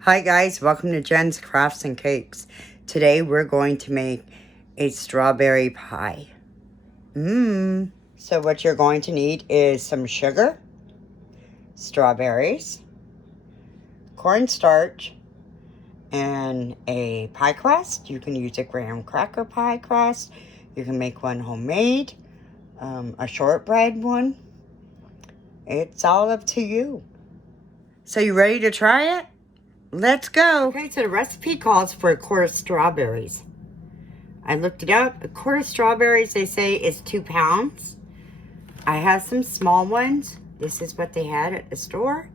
Hi guys, welcome to Jen's Crafts and Cakes. Today we're going to make a strawberry pie. So what you're going to need is some sugar, strawberries, cornstarch, and a pie crust. You can use a graham cracker pie crust. You can make one homemade, a shortbread one. It's all up to you. So you ready to try it? Let's go. Okay, so the recipe calls for a quart of strawberries. I looked it up. A quart of strawberries, they say, is 2 pounds. I have some small ones. This is what they had at the store.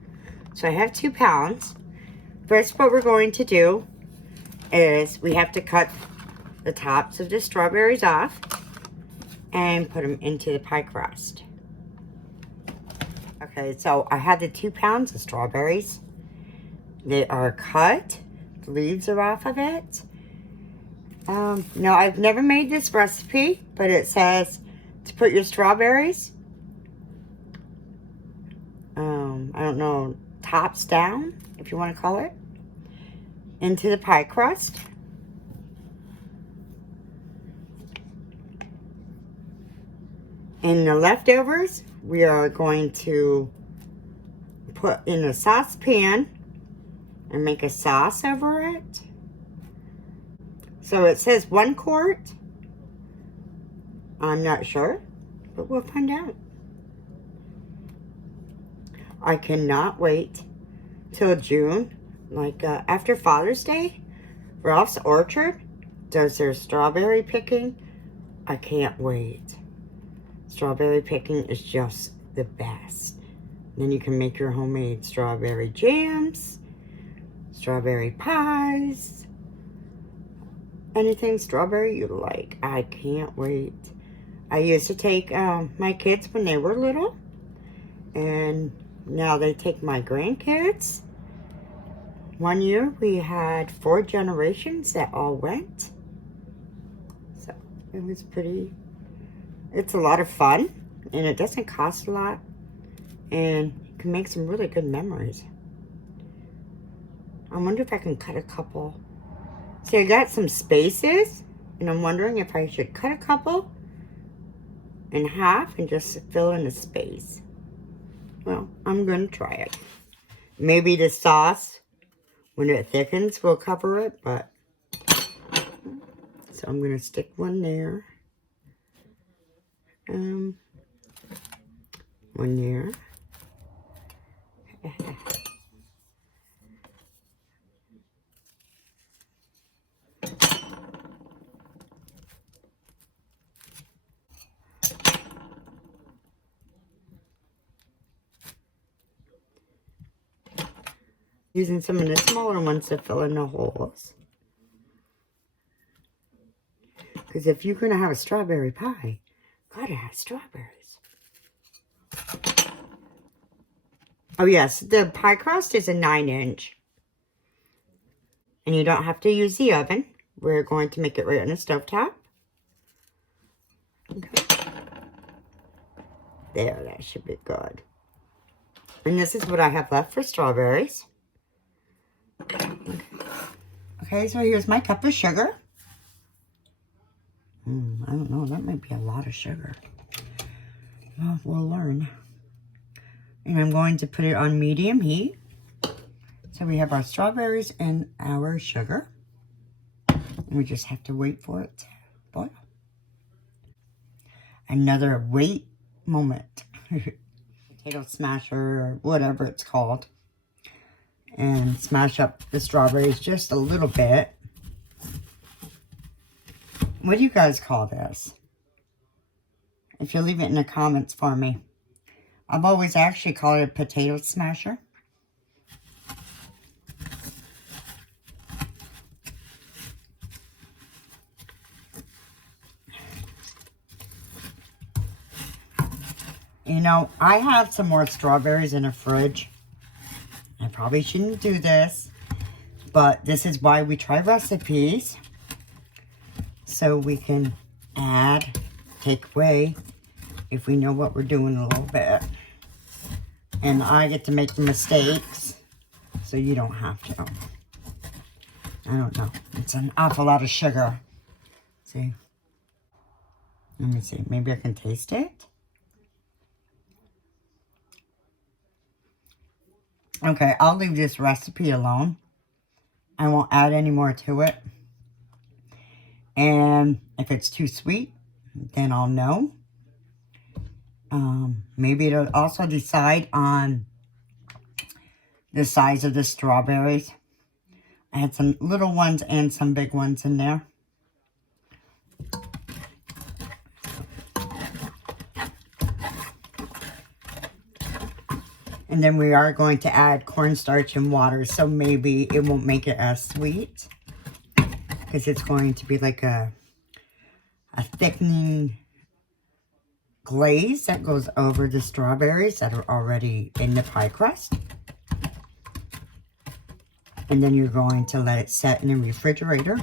So I have 2 pounds. First, what we're going to do is we have to cut the tops of the strawberries off and put them into the pie crust. Okay, so I had the 2 pounds of strawberries. They are cut. The leaves are off of it. No, I've never made this recipe, but it says to put your strawberries, I don't know, tops down, if you want to call it, into the pie crust. And the leftovers, we are going to put in a saucepan and make a sauce over it. So it says 1 quart. I'm not sure, but we'll find out. I cannot wait till June, like after Father's Day. Ralph's Orchard does their strawberry picking. I can't wait. Strawberry picking is just the best. Then you can make your homemade strawberry jams, strawberry pies, anything strawberry you like. I can't wait. I used to take my kids when they were little, and now they take my grandkids. One year we had 4 generations that all went. So it was pretty, it's a lot of fun, and it doesn't cost a lot, and you can make some really good memories. I wonder if I can cut a couple. See, I got some spaces, and I'm wondering if I should cut a couple in half and just fill in the space. Well, I'm going to try it. Maybe the sauce, when it thickens, will cover it, but... So I'm going to stick one there. One there. Using some of the smaller ones to fill in the holes. Because if you're going to have a strawberry pie, gotta have strawberries. Oh yes, the pie crust is a 9-inch. And you don't have to use the oven. We're going to make it right on the stovetop. Okay. There, that should be good. And this is what I have left for strawberries. Okay, so here's my cup of sugar. I don't know, that might be a lot of sugar. Well, we'll learn. And I'm going to put it on medium heat. So we have our strawberries and our sugar. And we just have to wait for it to boil. Another wait moment. Potato smasher or whatever it's called. And smash up the strawberries just a little bit. What do you guys call this? If you leave it in the comments for me. I've always actually called it a potato smasher. You know, I have some more strawberries in the fridge. I probably shouldn't do this, but this is why we try recipes. So we can add, take away, if we know what we're doing a little bit. And I get to make the mistakes. so you don't have to. I don't know. It's an awful lot of sugar. See? Let me see. Maybe I can taste it. Okay, I'll leave this recipe alone. I won't add any more to it. And if it's too sweet, then I'll know. Maybe it'll also decide on the size of the strawberries. I had some little ones and some big ones in there. And then we are going to add cornstarch and water, so maybe it won't make it as sweet. Because it's going to be like a thickening glaze that goes over the strawberries that are already in the pie crust. And then you're going to let it set in the refrigerator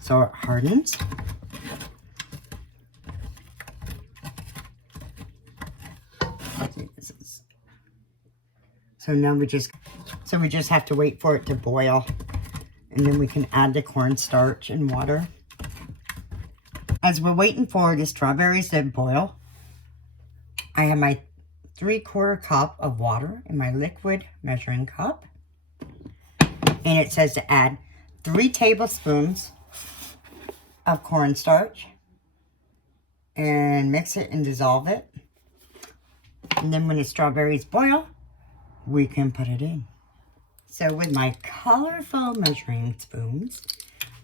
so it hardens. So now we just have to wait for it to boil. And then we can add the cornstarch and water. As we're waiting for the strawberries to boil, I have my 3/4 cup of water in my liquid measuring cup. And it says to add 3 tablespoons of cornstarch. And mix it and dissolve it. And then when the strawberries boil, we can put it in. So with my colorful measuring spoons,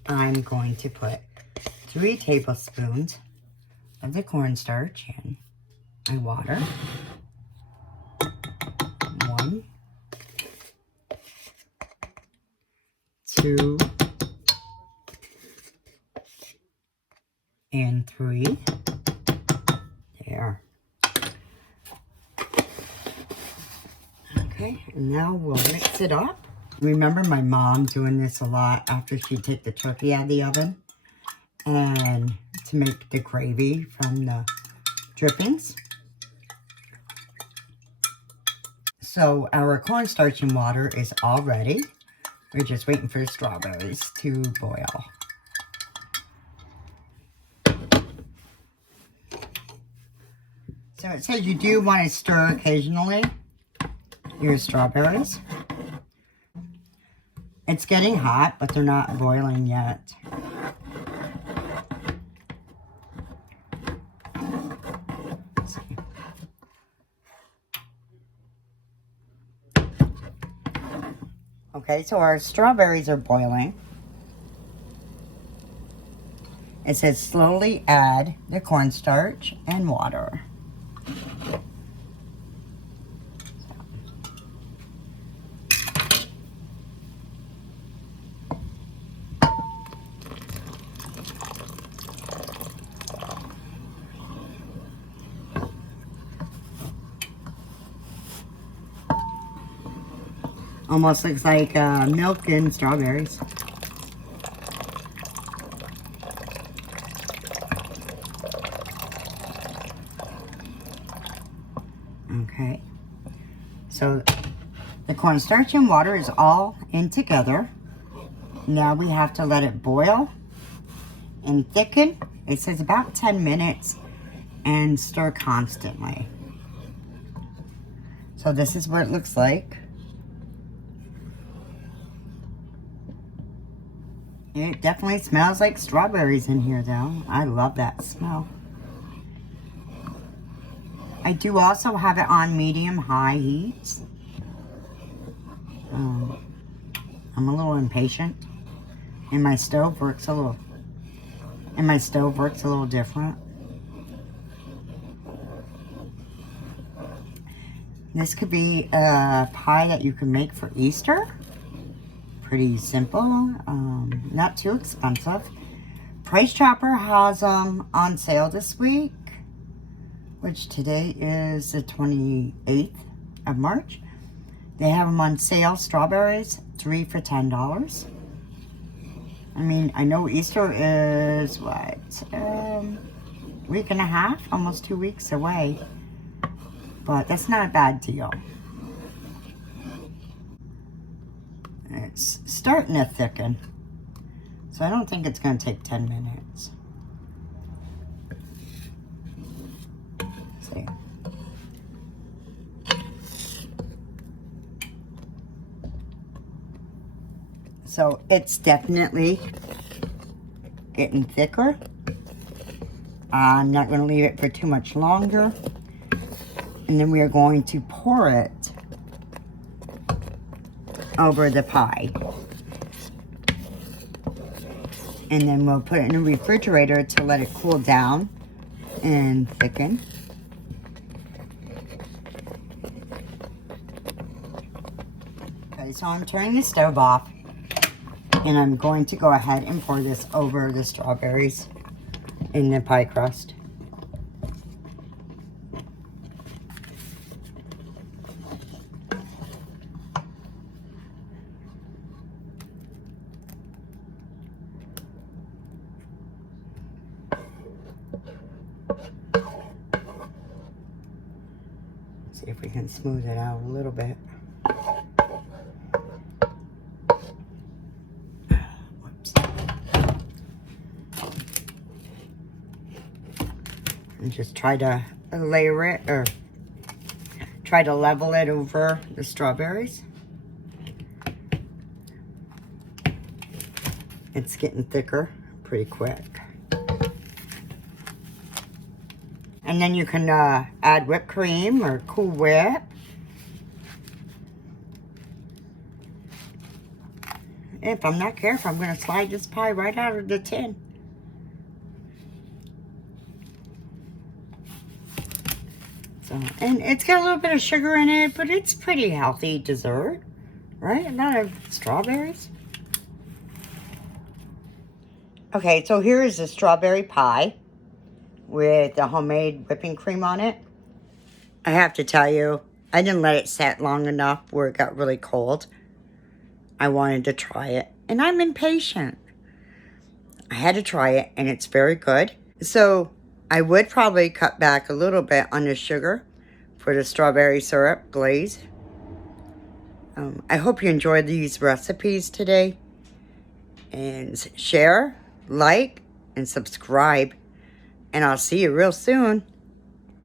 I'm going to put 3 tablespoons of the cornstarch in my water. 1, 2, and 3. There. Okay, and now we'll mix it up. Remember my mom doing this a lot after she'd take the turkey out of the oven and to make the gravy from the drippings. So our cornstarch and water is all ready. We're just waiting for the strawberries to boil. So it says you do want to stir occasionally your strawberries. It's getting hot, but they're not boiling yet. Let's see. Okay, so our strawberries are boiling. It says slowly add the cornstarch and water. Almost looks like milk and strawberries. Okay. So the cornstarch and water is all in together. Now we have to let it boil and thicken. It says about 10 minutes and stir constantly. So this is what it looks like. It definitely smells like strawberries in here, though. I love that smell. I do also have it on medium-high heat. I'm a little impatient, and my stove works a little. Different. This could be a pie that you can make for Easter. Pretty simple, not too expensive. Price Chopper has them on sale this week, which today is the 28th of March. They have them on sale, strawberries, 3 for $10. I mean, I know Easter is, what, week and a half, almost 2 weeks away, but that's not a bad deal. It's starting to thicken. So I don't think it's going to take 10 minutes. See. So it's definitely getting thicker. I'm not going to leave it for too much longer. And then we are going to pour it over the pie. And then we'll put it in the refrigerator to let it cool down and thicken. Okay, so I'm turning the stove off. And I'm going to go ahead and pour this over the strawberries in the pie crust. See if we can smooth it out a little bit. Whoops. And just try to layer it, or try to level it over the strawberries. It's getting thicker pretty quick. And then you can add whipped cream or Cool Whip. If I'm not careful, I'm going to slide this pie right out of the tin. So, and it's got a little bit of sugar in it, but it's pretty healthy dessert, right? A lot of strawberries. Okay, so here is the strawberry pie with the homemade whipping cream on it. I have to tell you, I didn't let it set long enough where it got really cold. I wanted to try it, and I'm impatient. I had to try it, and it's very good. So I would probably cut back a little bit on the sugar for the strawberry syrup glaze. I hope you enjoyed these recipes today. And share, like, and subscribe. And I'll see you real soon.